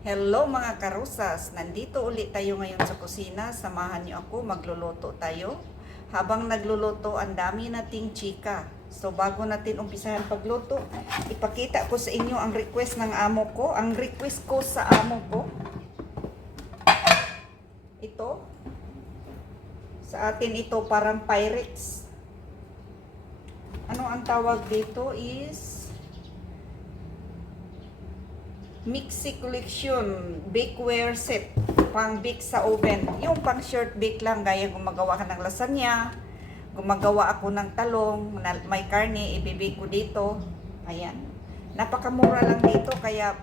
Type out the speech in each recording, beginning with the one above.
Hello mga karusas! Nandito ulit tayo ngayon sa kusina. Samahan niyo ako, magluluto tayo. Habang nagluluto, ang dami nating chika. So bago natin umpisahan pagluto, ipakita ko sa inyo ang request ng amo ko. Ang request ko sa amo ko, ito. Sa atin ito parang Pyrex. Ano ang tawag dito is Mixi Collection Bakeware Set, pang bake sa oven. Yung pang short bake lang, gaya gumagawa ka ng lasagna, gumagawa ako ng talong, may karne, ibibake ko dito. Ayan. Napakamura lang dito, kaya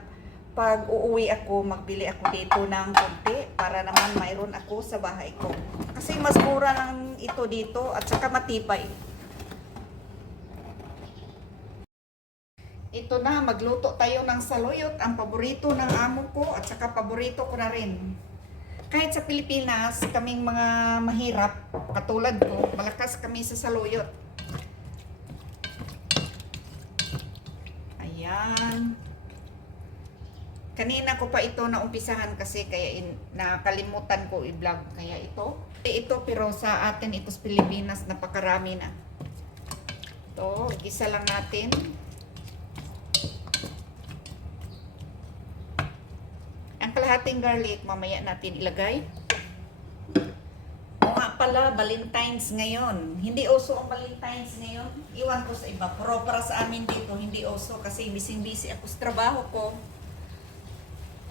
pag uuwi ako, magbili ako dito ng konti para naman mayroon ako sa bahay ko. Kasi mas mura lang ito dito at saka matibay. Ito na, magluto tayo ng saluyot, ang paborito ng amo ko at saka paborito ko na rin. Kahit sa Pilipinas, kaming mga mahirap, katulad ko, malakas kami sa saluyot. Ayan. Kanina ko pa ito naumpisahan kasi kaya nakalimutan ko i-vlog. Kaya ito pero sa atin ito sa Pilipinas, napakarami na. Ito, gisa lang natin. Kalahating garlic, mamaya natin ilagay. O nga pala, Valentine's ngayon. Hindi uso ang Valentine's ngayon. Iwan ko sa iba. Pero para sa amin dito, hindi uso kasi busy ako sa trabaho ko.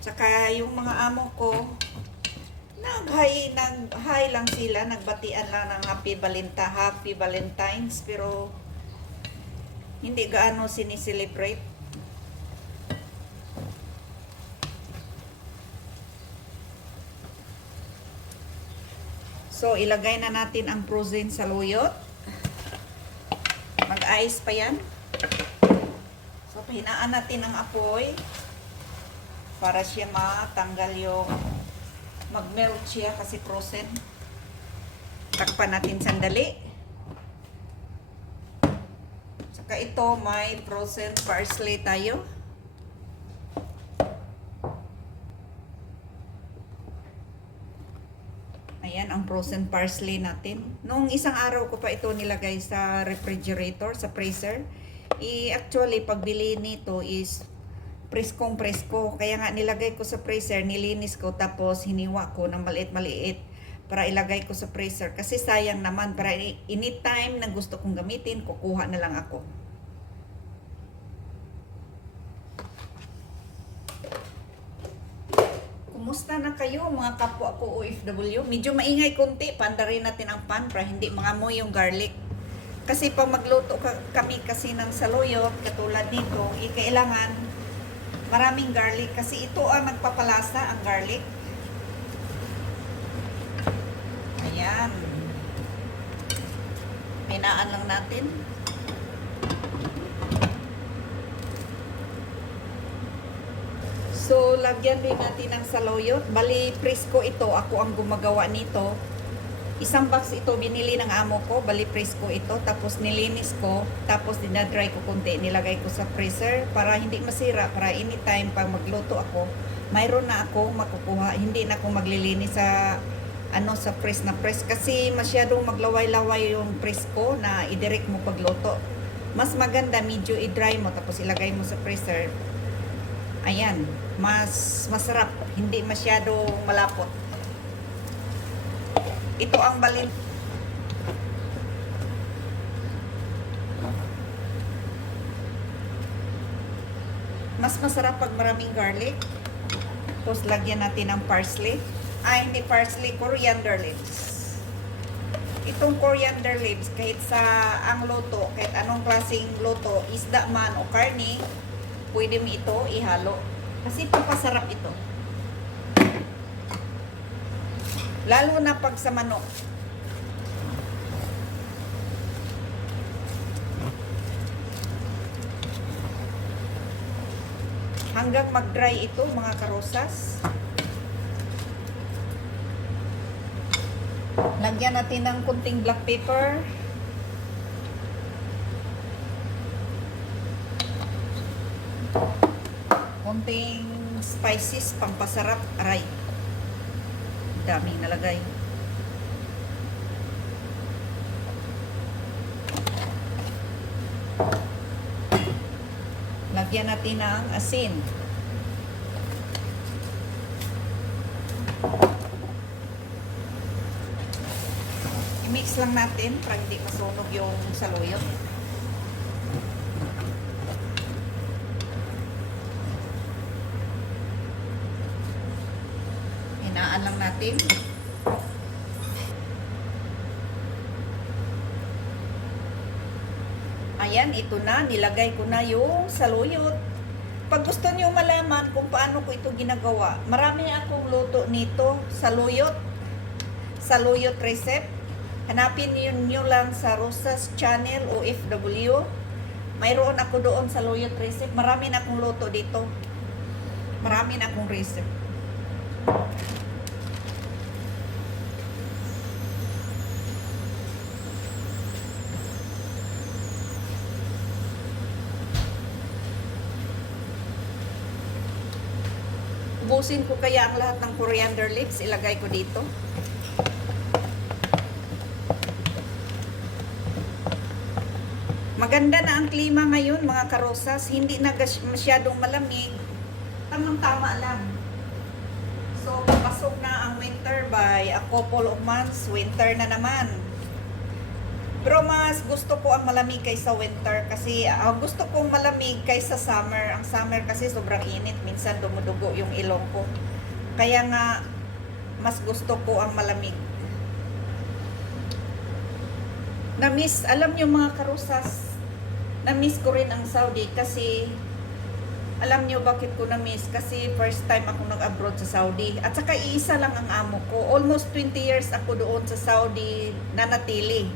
Tsaka yung mga amo ko, nag-hi lang sila, nagbatian lang ng Happy Valentine's, pero hindi gaano sinicelebrate. So, ilagay na natin ang frozen saluyot. Mag-ice pa yan. So, pahinaan natin ang apoy para siya matanggal yung mag-melt siya kasi frozen. Takpan natin sandali. Saka ito, may frozen parsley tayo. Ayan ang frozen parsley natin. Noong isang araw ko pa ito nilagay sa refrigerator, sa freezer. Actually, pagbili nito is preskong-presko. Kaya nga nilagay ko sa freezer, nilinis ko, tapos hiniwa ko ng maliit-maliit para ilagay ko sa freezer. Kasi sayang naman, para anytime na gusto kong gamitin, kukuha na lang ako. Kumusta na kayo mga kapwa ko OFW? Medyo maingay konti, pandarin natin ang pan para hindi mangamoy yung garlic. Kasi pag magluto kami kasi ng saluyot, katulad nito, kailangan maraming garlic. Kasi ito ang nagpapalasa, ang garlic. Ayan. Pinaan lang natin. So, lagyan din natin ng saluyot. Bali, presko ito. Ako ang gumagawa nito. Isang box ito binili ng amo ko. Bali, presko ito. Tapos nilinis ko. Tapos dinadry ko konti. Nilagay ko sa freezer para hindi masira. Para anytime pag magluto ako, mayroon na ako makukuha. Hindi na ako maglilinis sa sa press na press. Kasi masyadong maglaway-laway yung presko na idirect mo pagluto. Mas maganda, medyo i-dry mo. Tapos ilagay mo sa freezer. Ayan, mas masarap, hindi masyado malapot. Ito ang mas masarap pag maraming garlic. Tapos lagyan natin ng parsley. Hindi parsley, coriander leaves. Itong coriander leaves, kahit sa ang luto, kahit anong klaseng luto, isda man o karne, pwede mo ito ihalo. Kasi papasarap ito. Lalo na pag sa manok. Hanggang mag-dry ito mga karosas. Lagyan natin ng kunting black pepper. Konting spices, pampasarap, aray. Daming nalagay. Lagyan natin ng asin. I-mix lang natin para hindi masunog yung saluyot. Hinaan lang natin. Ayan, ito na. Nilagay ko na yung saluyot. Pag gusto niyo malaman kung paano ko ito ginagawa, marami akong luto nito, saluyot. Saluyot recipe. Hanapin niyo lang sa Rosa's Channel OFW. Mayroon ako doon sa saluyot recipe. Marami na akong luto dito. Marami na akong recipe. Ubusin ko kaya ang lahat ng coriander leaves, ilagay ko dito. Maganda na ang klima ngayon mga karosas, hindi na masyadong malamig. Tamang-tama lang. So, papasok na ang winter by a couple of months, winter na naman. Pero mas gusto ko ang malamig kaysa winter kasi gusto kong malamig kaysa summer. Ang summer kasi sobrang init, minsan dumudugo yung ilong ko. Kaya nga mas gusto ko ang malamig. Na-miss, alam niyo mga karusas, na-miss ko rin ang Saudi kasi alam niyo bakit ko na-miss? Kasi first time ako nag-abroad sa Saudi. At saka iisa lang ang amo ko. Almost 20 years ako doon sa Saudi na natili.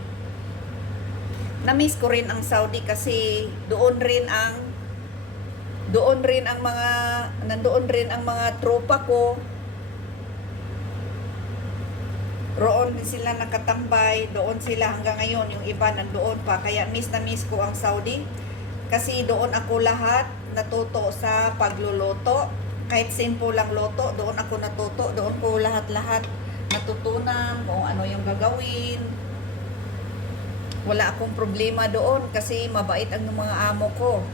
Na-miss ko rin ang Saudi kasi nandoon rin ang mga tropa ko. Roon din sila nakatambay, doon sila hanggang ngayon, yung iba nandoon pa. Kaya miss na miss ko ang Saudi kasi doon ako lahat natuto sa pagluluto. Kahit simple lang luto, doon ako natuto, doon ko lahat-lahat natutunan kung ano yung gagawin. Wala akong problema doon kasi mabait ang mga amo ko.